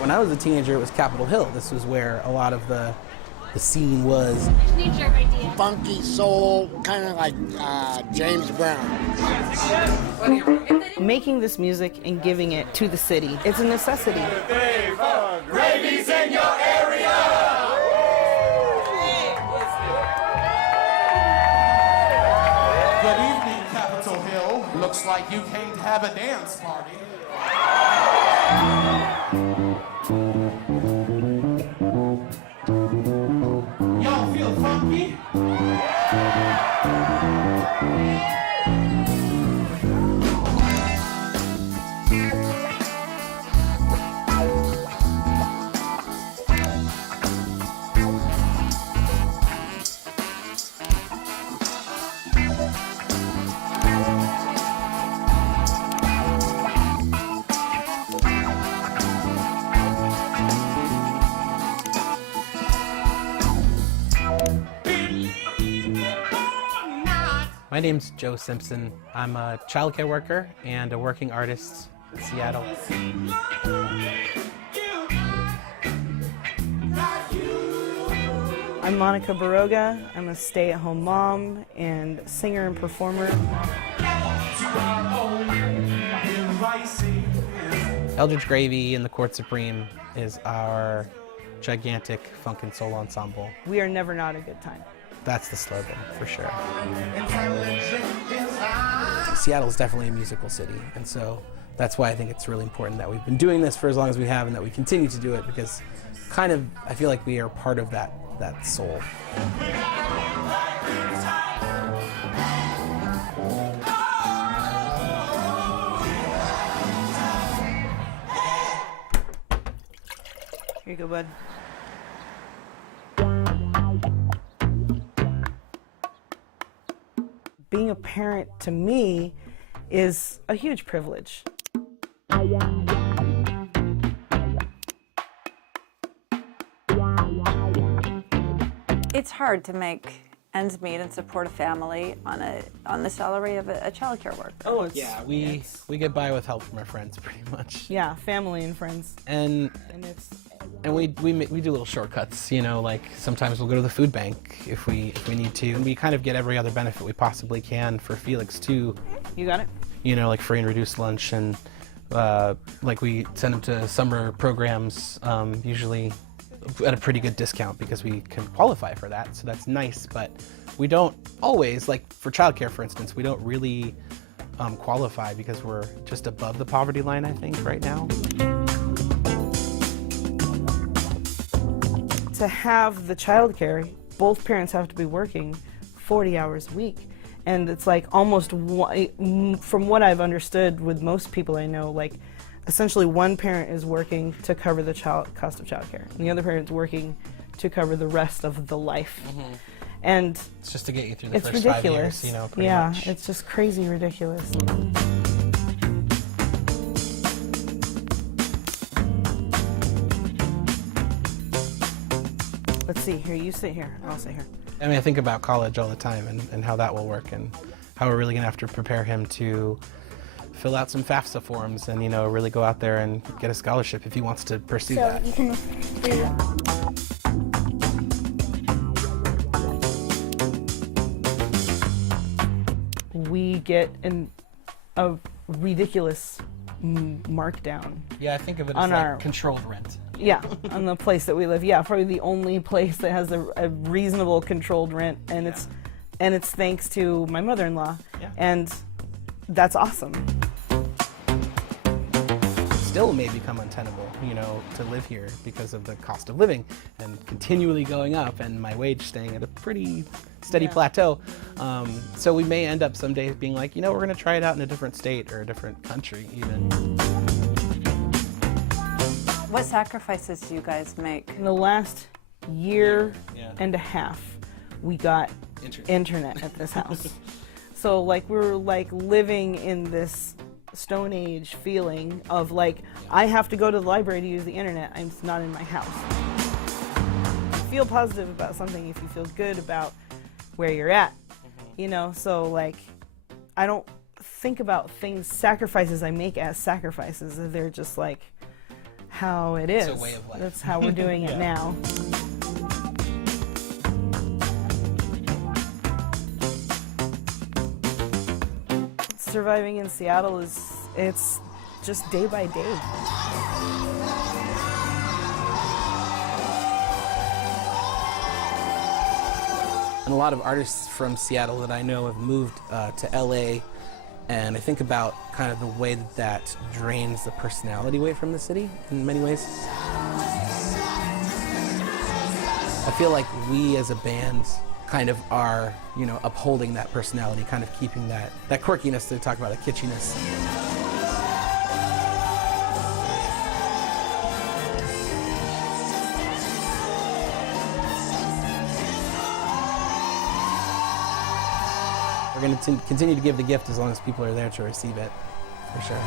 When I was a teenager, it was Capitol Hill. This was where a lot of the scene was. Knee-jerk idea. Funky soul, kind of like James Brown. Making this music and giving it to the city, it's a necessity. Gravy's in your area! Good evening, Capitol Hill. Looks like you came to have a dance party. Y'all feel funky? My name's Joe Simpson. I'm a childcare worker and a working artist in Seattle. I'm Monica Baroga. I'm a stay-at-home mom and singer and performer. Eldridge Gravy and the Court Supreme is our gigantic funk and soul ensemble. We are never not a good time. That's the slogan, for sure. Seattle is definitely a musical city, and so that's why I think it's really important that we've been doing this for as long as we have and that we continue to do it, because kind of, I feel like we are part of that soul. Here you go, bud. Being a parent, to me, is a huge privilege. It's hard to make ends meet and support a family on the salary of a child care worker. Oh, it's, Yeah, we get by with help from our friends pretty much. yeah, family and friends. And we do little shortcuts, you know, like sometimes we'll go to the food bank if we need to. And we kind of get every other benefit we possibly can for Felix too. You got it? You know, like free and reduced lunch, and like we send him to summer programs, usually at a pretty good discount because we can qualify for that, so that's nice. But we don't always, like for childcare for instance, we don't really qualify because we're just above the poverty line, I think, right now. To have the childcare, both parents have to be working 40 hours a week. And it's like almost, from what I've understood with most people I know, like essentially one parent is working to cover the cost of childcare, and the other parent's working to cover the rest of the life. Mm-hmm. And it's just to get you through the it's first ridiculous. 5 years, you know, pretty yeah, much. it's just crazy ridiculous. Let's see, here, you sit here, I'll sit here. I mean, I think about college all the time and how that will work and how we're really going to have to prepare him to fill out some FAFSA forms and, you know, really go out there and get a scholarship if he wants to pursue that. You can do We get a ridiculous markdown. Yeah, I think of it On as like our- controlled rent. Yeah, on the place that we live. Yeah, probably the only place that has a reasonable controlled rent, and it's thanks to my mother-in-law, Yeah. and that's awesome. Still may become untenable, you know, to live here because of the cost of living and continually going up, and my wage staying at a pretty steady plateau. So we may end up some days being like, you know, we're going to try it out in a different state or a different country even. What sacrifices do you guys make? In the last year Yeah. and a half, we got internet at this house. So like we were like living in this Stone Age feeling of like, I have to go to the library to use the internet. It's not in my house. You feel positive about something if you feel good about where you're at, you know? So like, I don't think about sacrifices I make as sacrifices. They're just like how it is. It's a way of life. That's how we're doing it now. Surviving in Seattle it's just day by day. And a lot of artists from Seattle that I know have moved to LA, and I think about kind of the way that drains the personality away from the city in many ways. I feel like we as a band kind of are, you know, upholding that personality, kind of keeping that quirkiness to talk about, the kitschiness. We're going to continue to give the gift as long as people are there to receive it, for sure.